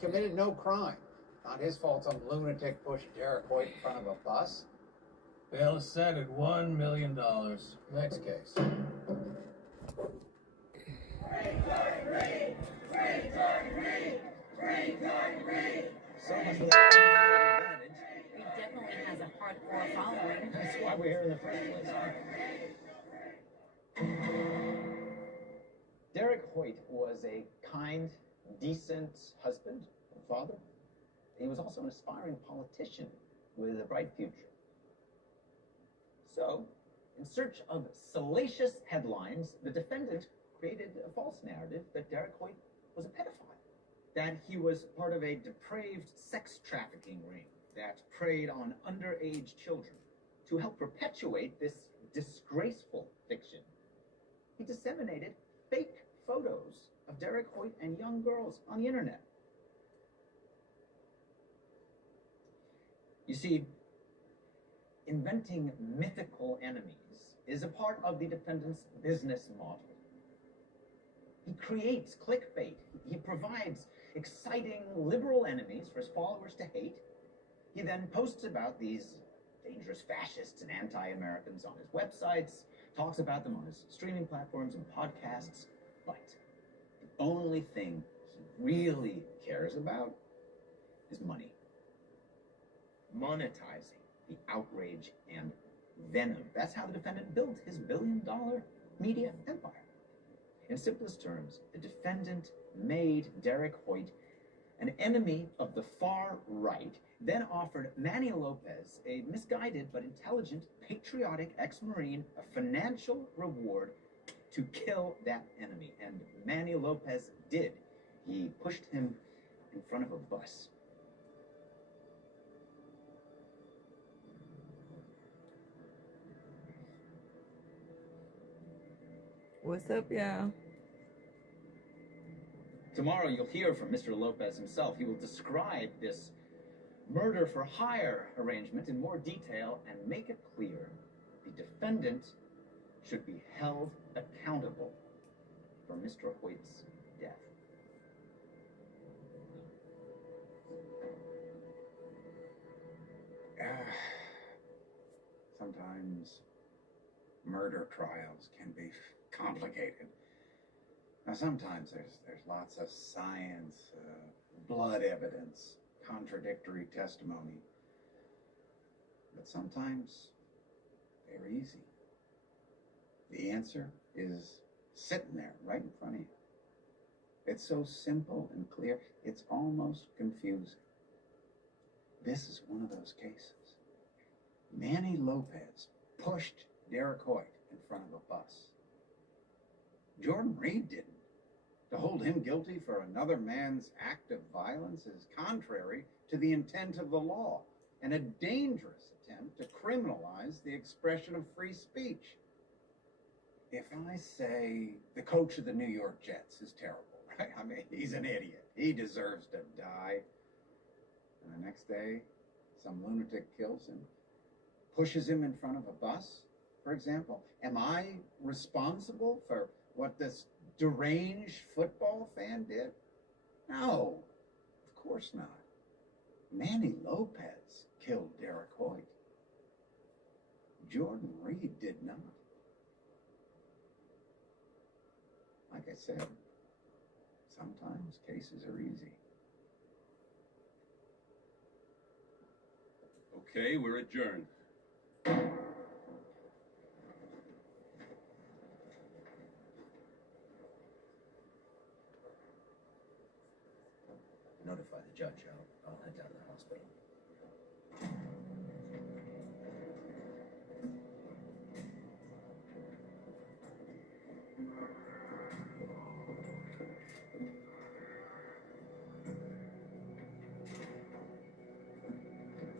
committed no crime. Not his fault some lunatic pushed Derek Hoyt in front of a bus. Bail is set at $1 million. Next case. So much for the advantage. He definitely has a hardcore following. That's why we're here in the first place. Derek Hoyt was a kind, decent husband and father. He was also an aspiring politician with a bright future. So, in search of salacious headlines, the defendant created a false narrative that Derek Hoyt was a pedophile, that he was part of a depraved sex trafficking ring that preyed on underage children. To help perpetuate this disgraceful fiction, he disseminated fake photos of Derek Hoyt and young girls on the internet. You see, inventing mythical enemies is a part of the defendant's business model. He creates clickbait. He provides exciting liberal enemies for his followers to hate. He then posts about these dangerous fascists and anti-Americans on his websites, talks about them on his streaming platforms and podcasts. But the only thing he really cares about is money. Monetizing the outrage and venom. That's how the defendant built his billion-dollar media empire. In simplest terms, the defendant made Derek Hoyt an enemy of the far right, then offered Manny Lopez, a misguided but intelligent, patriotic ex-Marine, a financial reward to kill that enemy. And Manny Lopez did. He pushed him in front of a bus. What's up, y'all? Tomorrow you'll hear from Mr. Lopez himself. He will describe this murder for hire arrangement in more detail and make it clear the defendant should be held accountable for Mr. Hoyt's death. Sometimes murder trials can be complicated. Now, sometimes there's lots of science, blood evidence, contradictory testimony. But sometimes they're easy. The answer is sitting there right in front of you. It's so simple and clear, it's almost confusing. This is one of those cases. Manny Lopez pushed Derek Hoyt in front of a bus. Jordan Reed didn't. To hold him guilty for another man's act of violence is contrary to the intent of the law and a dangerous attempt to criminalize the expression of free speech. If I say the coach of the New York Jets is terrible, right? I mean, he's an idiot. He deserves to die. And the next day, some lunatic kills him, pushes him in front of a bus, for example. Am I responsible for what this deranged football fan did? No, of course not. Manny Lopez killed Derek Hoyt. Jordan Reed did not. Like I said, sometimes cases are easy. Okay, we're adjourned. Notify the judge. I'll head down to the hospital.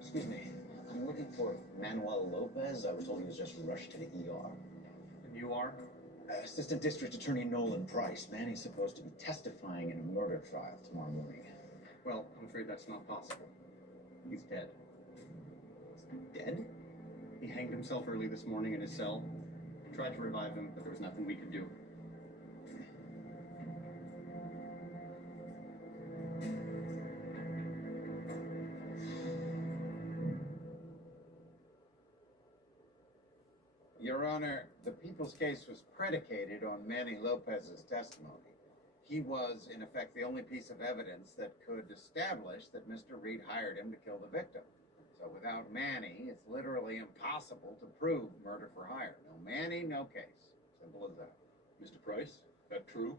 Excuse me. I'm looking for Manuel Lopez. I was told he was just rushed to the ER. And you are? Assistant District Attorney Nolan Price. Manny's supposed to be testifying in a murder trial tomorrow morning. Well, I'm afraid that's not possible. He's dead. Dead? He hanged himself early this morning in his cell. We tried to revive him, but there was nothing we could do. Honor, the people's case was predicated on Manny Lopez's testimony. He was, in effect, the only piece of evidence that could establish that Mr. Reed hired him to kill the victim. So without Manny, it's literally impossible to prove murder for hire. No Manny, no case. Simple as that. Mr. Price, is that true?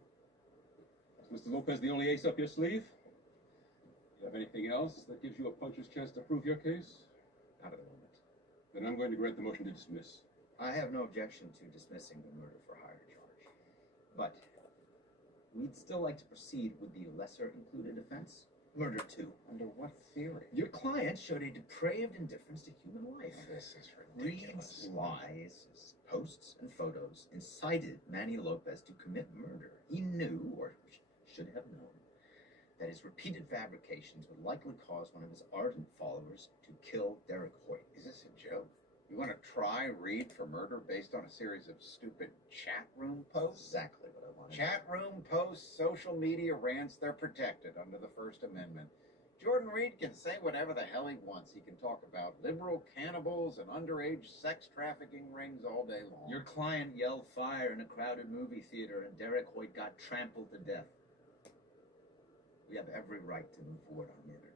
Is Mr. Lopez the only ace up your sleeve? Do you have anything else that gives you a puncher's chance to prove your case? Not at the moment. Then I'm going to grant the motion to dismiss. I have no objection to dismissing the murder for hire charge. But we'd still like to proceed with the lesser included offense, murder 2. Under what theory? Your client showed a depraved indifference to human life. This is ridiculous. Reed's lies, his posts, and photos incited Manny Lopez to commit murder. He knew, or should have known, that his repeated fabrications would likely cause one of his ardent followers to kill Derek Hoyt. Is this a joke? You want to try Reed for murder based on a series of stupid chat room posts? Exactly what I wanted. Chat room posts, social media rants, they're protected under the First Amendment. Jordan Reed can say whatever the hell he wants. He can talk about liberal cannibals and underage sex trafficking rings all day long. Your client yelled fire in a crowded movie theater and Derek Hoyt got trampled to death. We have every right to move forward on murder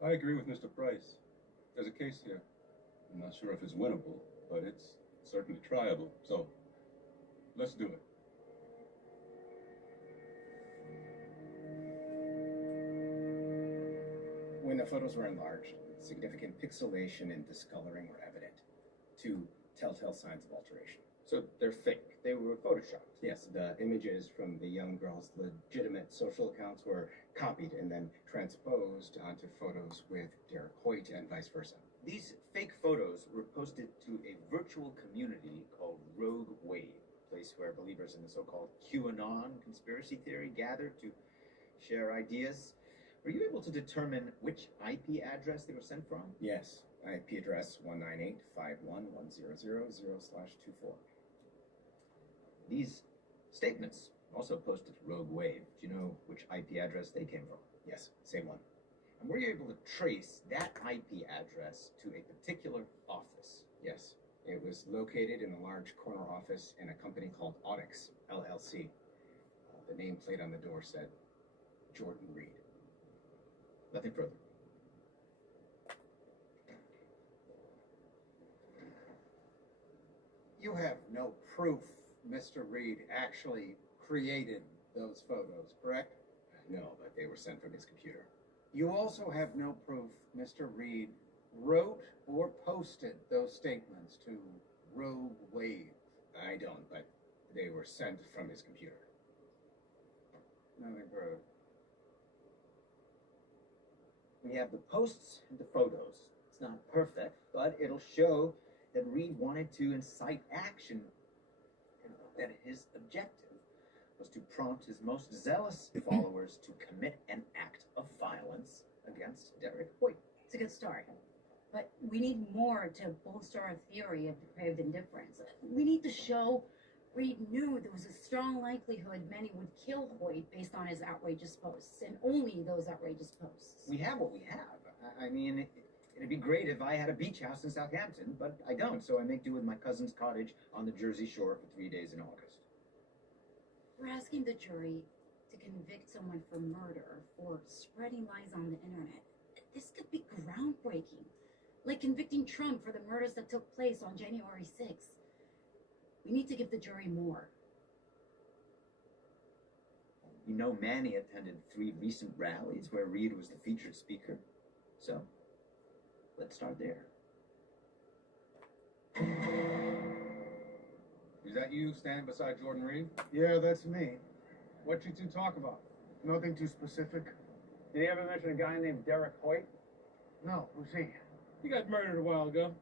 2. I agree with Mr. Price. There's a case here. I'm not sure if it's winnable, but it's certainly triable. So, let's do it. When the photos were enlarged, significant pixelation and discoloring were evident. 2 telltale signs of alteration. So they're fake. They were photoshopped. Yes, the images from the young girl's legitimate social accounts were copied and then transposed onto photos with Derek Hoyt and vice versa. These fake photos were posted to a virtual community called Rogue Wave, a place where believers in the so-called QAnon conspiracy theory gather to share ideas. Were you able to determine which IP address they were sent from? Yes, IP address 198.51.1000/24. These statements also posted to Rogue Wave. Do you know which IP address they came from? Yes, same one. And were you able to trace that IP address to a particular office? Yes, it was located in a large corner office in a company called Audix, LLC. The nameplate on the door said Jordan Reed. Nothing further. You have no proof Mr. Reed actually created those photos, correct? No, but they were sent from his computer. You also have no proof Mr. Reed wrote or posted those statements to Rogue Wave. I don't, but they were sent from his computer. Nothing further. We have the posts and the photos. It's not perfect, but it'll show that Reed wanted to incite action, and that his objective was to prompt his most zealous followers to commit an act of violence against Derek Hoyt. It's a good start. But we need more to bolster our theory of depraved indifference. We need to show Reed knew there was a strong likelihood Manny would kill Hoyt based on his outrageous posts, and only those outrageous posts. We have what we have. I mean, it'd be great if I had a beach house in Southampton, but I don't, so I make do with my cousin's cottage on the Jersey Shore for 3 days in August. We're asking the jury to convict someone for murder for spreading lies on the internet. This could be groundbreaking, like convicting Trump for the murders that took place on January 6th. We need to give the jury more. You know, Manny attended 3 recent rallies where Reed was the featured speaker. So, let's start there. Is that you standing beside Jordan Reed? Yeah, that's me. What you two talk about? Nothing too specific. Did he ever mention a guy named Derek Hoyt? No, who's he? He got murdered a while ago.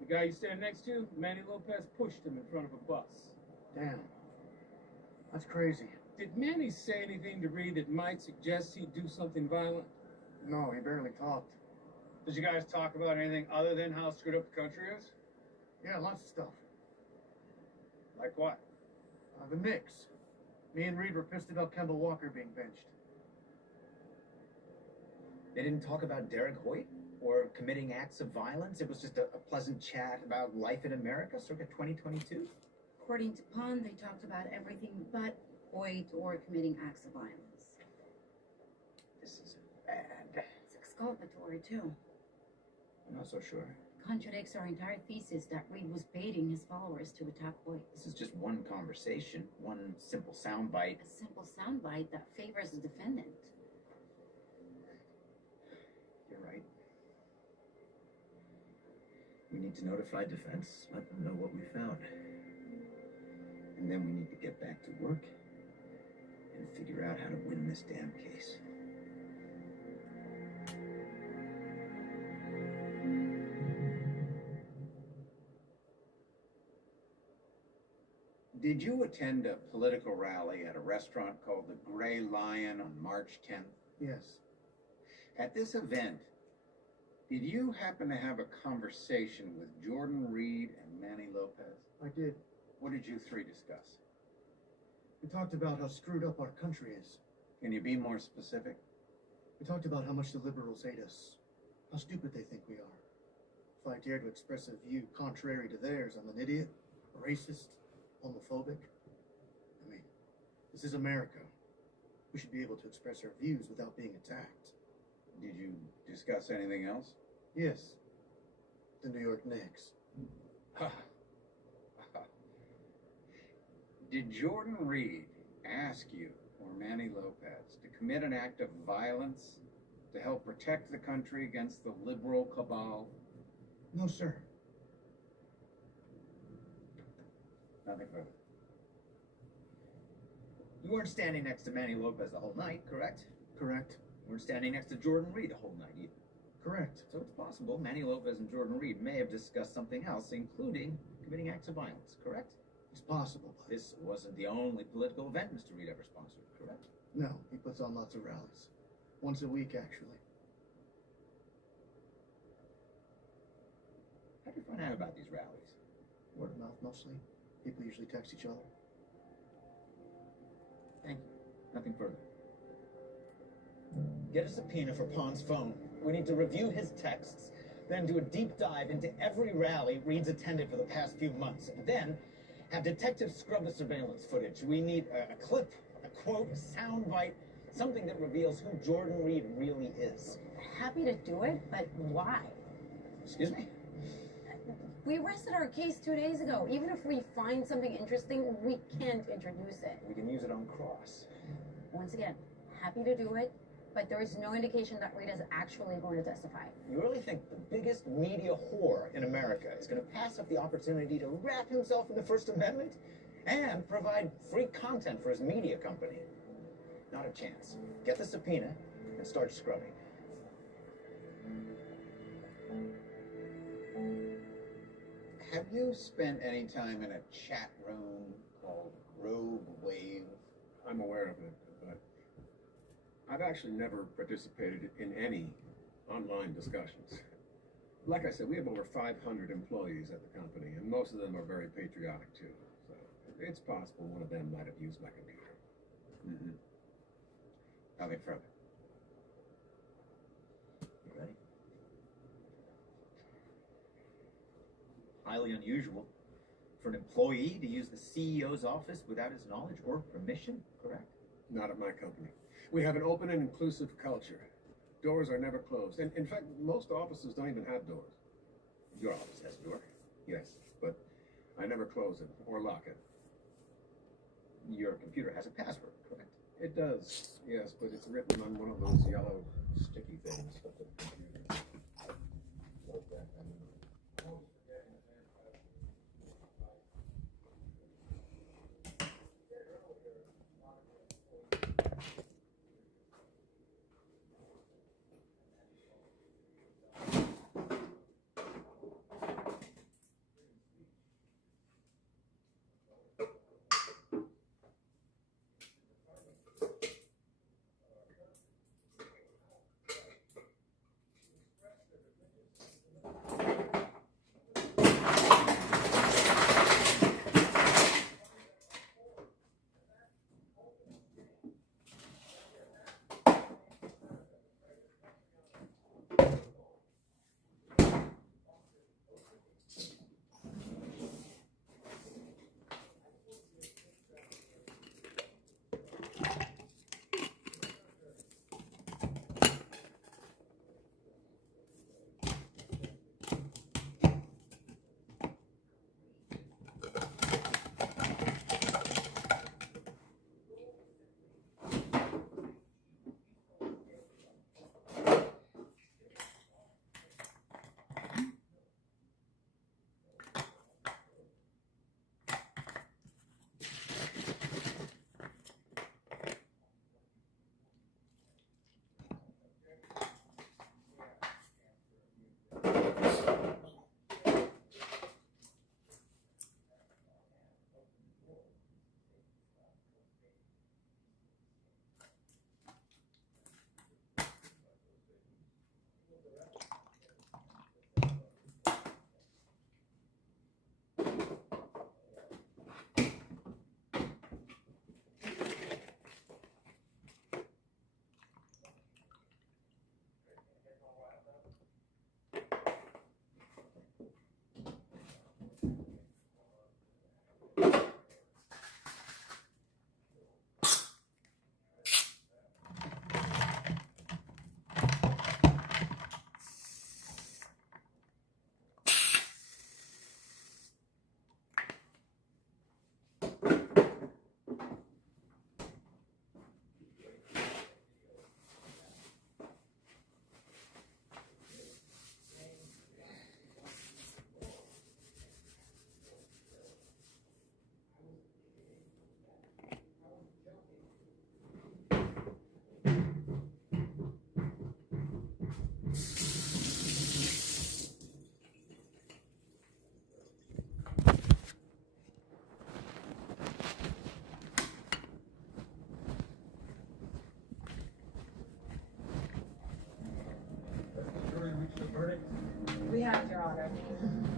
The guy you stand next to, Manny Lopez, pushed him in front of a bus. Damn. That's crazy. Did Manny say anything to Reed that might suggest he'd do something violent? No, he barely talked. Did you guys talk about anything other than how screwed up the country is? Yeah, lots of stuff. Like what? The Knicks. Me and Reed were pissed about Kemba Walker being benched. They didn't talk about Derek Hoyt? or committing acts of violence. It was just a pleasant chat about life in America, circa 2022. According to Pond, they talked about everything but Hoyt or committing acts of violence. This is bad. It's exculpatory, too. I'm not so sure. Contradicts our entire thesis that Reed was baiting his followers to attack Hoyt. This is just one conversation, one simple soundbite. A simple soundbite that favors the defendant. You're right. We need to notify defense, let them know what we found. And then we need to get back to work and figure out how to win this damn case. Did you attend a political rally at a restaurant called the Gray Lion on March 10th? Yes. At this event, did you happen to have a conversation with Jordan Reed and Manny Lopez? I did. What did you three discuss? We talked about how screwed up our country is. Can you be more specific? We talked about how much the liberals hate us. How stupid they think we are. If I dare to express a view contrary to theirs, I'm an idiot, a racist, homophobic. I mean, this is America. We should be able to express our views without being attacked. Did you discuss anything else? Yes. The New York Knicks. Did Jordan Reed ask you or Manny Lopez to commit an act of violence to help protect the country against the liberal cabal? No, sir. Nothing further. You weren't standing next to Manny Lopez the whole night, correct? Correct. You weren't standing next to Jordan Reed the whole night either. Correct. So it's possible Manny Lopez and Jordan Reed may have discussed something else, including committing acts of violence, correct? It's possible, but This wasn't the only political event Mr. Reed ever sponsored, correct? no, he puts on lots of rallies. Once a week, actually. How'd you find out about these rallies? Word of mouth, mostly. People usually text each other. Thank you. Nothing further. Get a subpoena for Pond's phone. We need to review his texts, then do a deep dive into every rally Reed's attended for the past few months, and then have detectives scrub the surveillance footage. We need a clip, a quote, a soundbite, something that reveals who Jordan Reed really is. Happy to do it, but why? Excuse me? We rested our case 2 days ago. Even if we find something interesting, we can't introduce it. We can use it on cross. Once again, happy to do it, but there is no indication that Reed is actually going to testify. You really think the biggest media whore in America is going to pass up the opportunity to wrap himself in the First Amendment and provide free content for his media company? Not a chance. Get the subpoena and start scrubbing. Have you spent any time in a chat room called Rogue Wave? I'm aware of it, but I've actually never participated in any online discussions. Like I said, we have over 500 employees at the company, and most of them are very patriotic too. So it's possible one of them might have used my computer. Mm-hmm. Nothing further. You ready? Highly unusual for an employee to use the CEO's office without his knowledge or permission, correct? Not at my company. We have an open and inclusive culture. Doors are never closed. And in fact, most offices don't even have doors. Your office has a door. Yes, but I never close it or lock it. Your computer has a password, correct? It does, yes, but it's written on one of those yellow sticky things.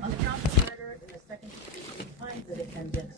On the count of murder in the second degree, we find the defendant